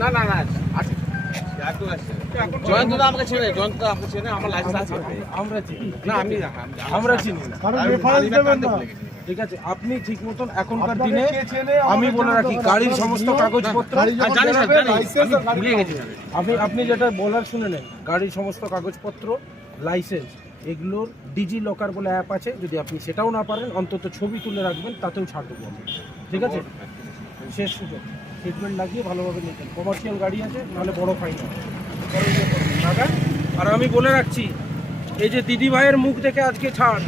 না না না আছে। জয়ন্ত দা আমাকে চেনে জয়ন্ত দা আমাকে চেনে আমার লাইসেন্স আছে। আমরা চিনি। না আমি আমরা চিনি না। কারণ রেফারেন্স দেবেন না। ঠিক আছে আপনি ঠিক মতন এখনকার দিনে আমি বলে রাখি গাড়ির সমস্ত কাগজপত্র। আপনি আপনি যেটা বলার শুনে নেন গাড়ির সমস্ত কাগজপত্র লাইসেন্স এগুলোর ডিজি লকার বলে অ্যাপ আছে। যদি আপনি সেটাও না পারেন অন্তত ছবি তুলে রাখবেন তাতেও ছাড় দেবো ঠিক আছে? শেষ সুযোগ। ট্রিটমেন্ট লাগিয়ে ভালোভাবে নিতেন কমার্শিয়াল গাড়ি আছে নাহলে বড় ফাইন আর আমি বলে রাখছি এই যে দিদি ভাইয়ের মুখ দেখে আজকে ছাড়।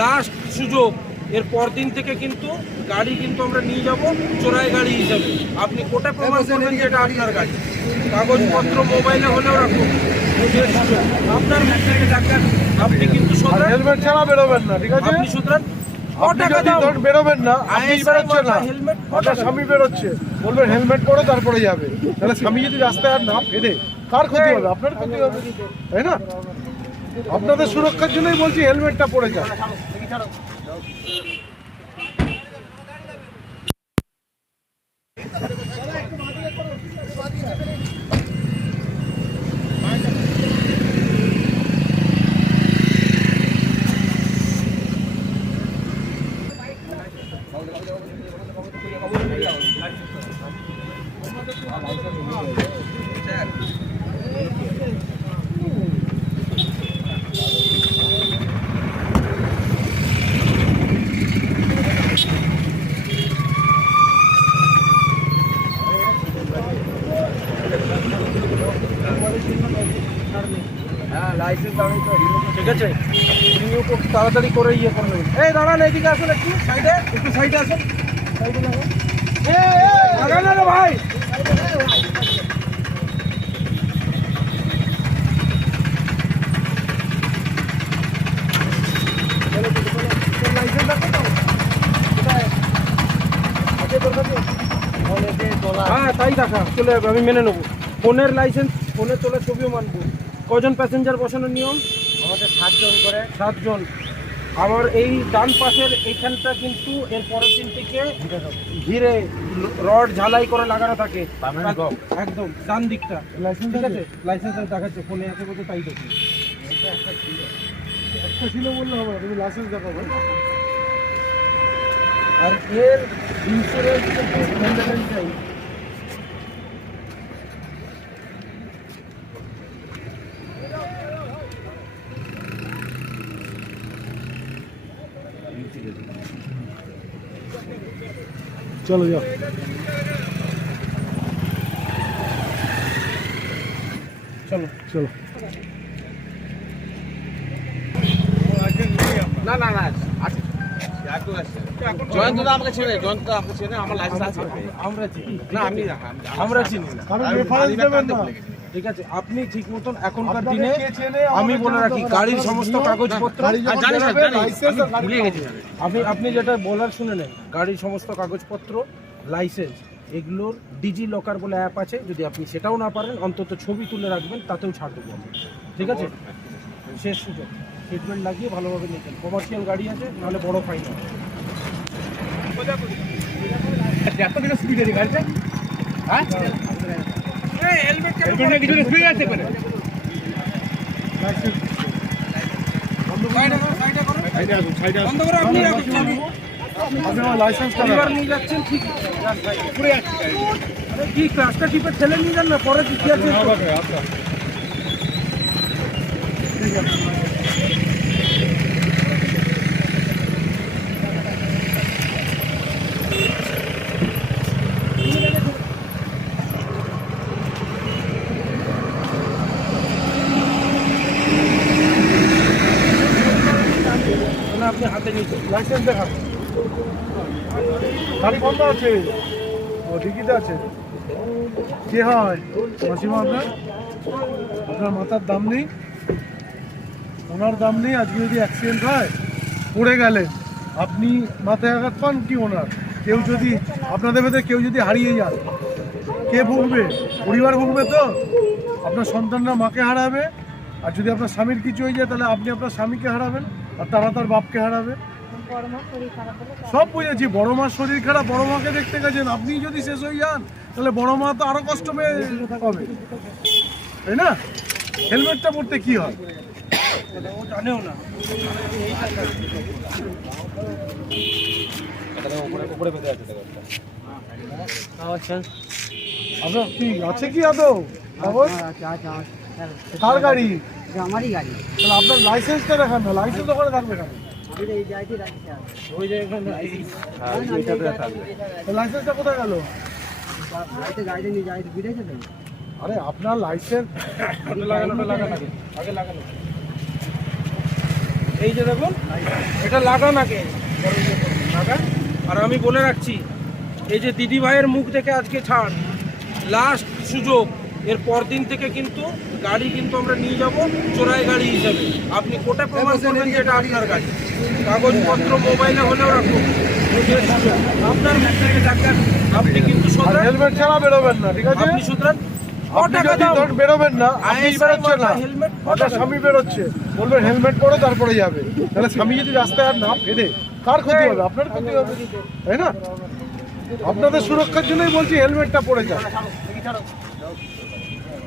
লাস্ট সুযোগ এর পরদিন থেকে কিন্তু গাড়ি কিন্তু আমরা নিয়ে যাব চোরাই গাড়ি হিসাবে। আপনি কোটা প্রমাণ করবেন যে এটা আপনার গাড়ি। কাগজপত্র মোবাইলে হলেও রাখুন। আপনার মুখ থেকে আপনি কিন্তু হেলমেট ছাড়া বেরোবেন না ঠিক আছে? আপনি সুতরাং বেরোবেন না আপনি বেরোচ্ছেন না। আপনার স্বামী বেরোচ্ছে। বলবেন হেলমেট পরো তারপরে যাবে। তাহলে স্বামী যদি রাস্তায় আর না ফেরে কার ক্ষতি হবে? আপনার ক্ষতি হবে। তাই না? আপনাদের সুরক্ষার জন্যই বলছি হেলমেটটা পরে যান। ঠিক আছে। তিনিও খুব তাড়াতাড়ি করে ইয়ে করে নেবেন এই দাঁড়ান এদিকে আসুন একটু সাইডে একটু সাইডে আসুন। সাইডে। লাগান না রে ভাই হ্যাঁ তাই দেখা চলে যাবে আমি মেনে নেব। ফোনের লাইসেন্স ফোনে তোলা ছবিও মানবো। কজন প্যাসেঞ্জার বসানোর নিয়ম? আমাদের সাতজন করে। সাতজন। আমার এই ডান পাশের এইখানটা কিন্তু এর পরের দিন থেকে ঘিরে রড ঝালাই করে লাগানো থাকে। একদম ডান দিকটা। লাইসেন্স ঠিক আছে? লাইসেন্স দেখাচ্ছে ফোনে আছে বলতে তাই দেখি। একটা ছিল বললে হবে তুমি লাইসেন্স দেখাবে আর এর ইন্স্যুরেন্স চাই চলো যাও। চলো। চলো। না না না আছে জয়ন্ত দা আমাকে চেনে জয়ন্ত দা আমাকে চেনে আমার লাইসেন্স আছে। আমরা চিনি। না আমি আমরা চিনি কারণ রেফারেন্স দেবেন না। ঠিক আছে আপনি ঠিক মতন এখনকার দিনে আমি বলে রাখি গাড়ির সমস্ত কাগজপত্র। আপনি আপনি যেটা বলার শুনে নেন গাড়ির সমস্ত কাগজপত্র লাইসেন্স এগুলোর ডিজি লকার বলে অ্যাপ আছে যদি আপনি সেটাও না পারেন অন্তত ছবি তুলে রাখবেন তাতেও ছাড় দেবো ঠিক আছে? শেষ সুযোগ। ট্রিটমেন্ট লাগিয়ে ভালোভাবে নিতেন কমার্শিয়াল গাড়ি আছে নাহলে বড় ফাইন হবে। স্পিড গাড়িতে? হ্যাঁ। নিয়ে কি ক্লাসটা টিপে নিয়ে যান না? পরে কি আছে না আপনি হাতে নিয়ে চলুন। লাইসেন্স দেখান গাড়ি বন্ধ আছে। ও ডিকিতে আছে। কে হয়? মাসিমা আপনার? আপনার মাথার দাম নেই? ওনার দাম নেই, আজকে যদি অ্যাক্সিডেন্ট হয়, পড়ে গেলেন আপনি মাথায় আঘাত পান কি ওনার? কেউ যদি, আপনাদের ভেতরে কেউ যদি হারিয়ে যান, কে ভুগবে? পরিবার ভুগবে তো? আপনার সন্তানরা মাকে হারাবে, আর যদি আপনার স্বামীর কিছু হয়ে যায়, তাহলে আপনি আপনার স্বামীকে হারাবেন, আর তারা তার বাপকে হারাবে। সব বুঝেছি বড় মার শরীর খারাপ বড় মাকে দেখতে গেছেন। আপনি যদি শেষ হয়ে যান তাহলে বড় মা তো আরও কষ্ট পেয়ে হবে। তাই না? হেলমেটটা পরতে কি হয়? ও জানেও না আপনার কি আছে কি আদৌ? কার গাড়ি? আমারই গাড়ি। তাহলে আপনার লাইসেন্সটা দেখান না লাইসেন্স ওখানে থাকবে কেন? লাইসেন্সটা কোথায় গেল আরে আপনার লাইসেন্স এই যে দেখুন এটা লাগান আগে লাগান আর আমি বলে রাখছি এই যে দিদি ভাইয়ের মুখ দেখে আজকে ছাড়। লাস্ট সুযোগ। এর পরদিন থেকে কিন্তু গাড়ি কিন্তু আমরা নিয়ে যাব চোরাই গাড়ি হিসাবে। আপনি কোটা প্রমাণ করবেন যে এটা আপনার গাড়ি। কাগজপত্র মোবাইলে হলেও রাখুন। আপনার মুখ থেকে ডাক্তার আপনি কিন্তু সুতরাং হেলমেট ছাড়া বেরোবেন না ঠিক আছে? আপনি সুতরাং বেরোবেন না আপনি ISI বেরোচ্ছেন না আপনার স্বামী বেরোচ্ছে। বলবেন হেলমেট পরে তারপরে যাবে। তাহলে স্বামী যদি রাস্তায় আর না ফেরে কার ক্ষতি হবে আপনার ক্ষতি হবে। তাই না? আপনাদের সুরক্ষার জন্যই বলছি হেলমেটটা পরে যান।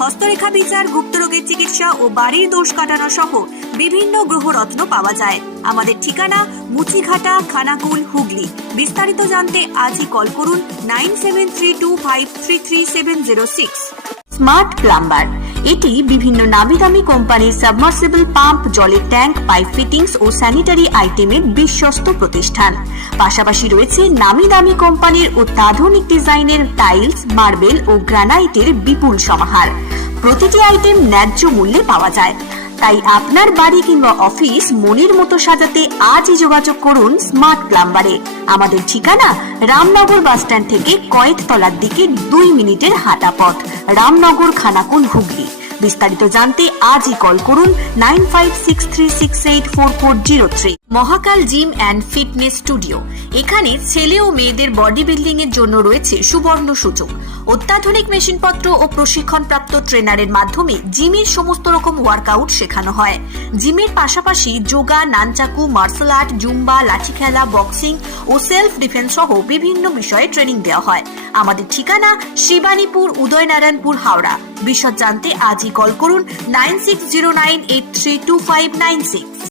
হস্তরেখা বিচার গুপ্তরোগের চিকিৎসা ও বাড়ির দোষ কাটানো সহ বিভিন্ন গ্রহরত্ন পাওয়া যায়। আমাদের ঠিকানা মুচিঘাটা, খানাকুল, হুগলি। বিস্তারিত জানতে আজই কল করুন nine seven three two five three three seven zero six. Smart plumber. এটি বিভিন্ন নামি দামি কোম্পানির সাবমার্সিবল পাম্প, জলের ট্যাঙ্ক, পাইপ ফিটিংস ও স্যানিটারি আইটেমের বিশ্বস্ত প্রতিষ্ঠান। পাশাপাশি রয়েছে নামি দামি কোম্পানির অত্যাধুনিক ডিজাইনের টাইলস, মার্বেল ও গ্রানাইটের বিপুল সমাহার। প্রতিটি আইটেম ন্যায্য মূল্যে পাওয়া যায়। তাই আপনার বাড়ি কিংবা অফিস মনির মতো সাজাতে আজই যোগাযোগ করুন স্মার্ট প্লাম্বারে আমাদের ঠিকানা রামনগর বাসস্ট্যান্ড থেকে কয়েকতলার দিকে দুই মিনিটের হাঁটা পথ রামনগর, খানাকুল, হুগলি। বিস্তারিত জানতে আজই কল করুন nine five six three six eight four four zero three Mahakal gym and fitness studio. এখানে ছেলে ও মেয়েদের বডি বিল্ডিং এর জন্য রয়েছে সুবর্ণ সুযোগ। অত্যাধুনিক মেশিনপত্র ও প্রশিক্ষণপ্রাপ্ত ট্রেনারের মাধ্যমে জিমের সমস্ত রকম ওয়ার্কআউট শেখানো হয়। জিমের পাশাপাশি yoga, nunchaku martial art Zumba, লাঠি খেলা বক্সিং ও সেলফ ডিফেন্স সহ বিভিন্ন বিষয়ে ট্রেনিং দেওয়া হয়। আমাদের ঠিকানা শিবানীপুর, উদয়নারায়ণপুর, হাওড়া। বিশদ জানতে আজই কল করুন nine six zero nine eight three two five nine six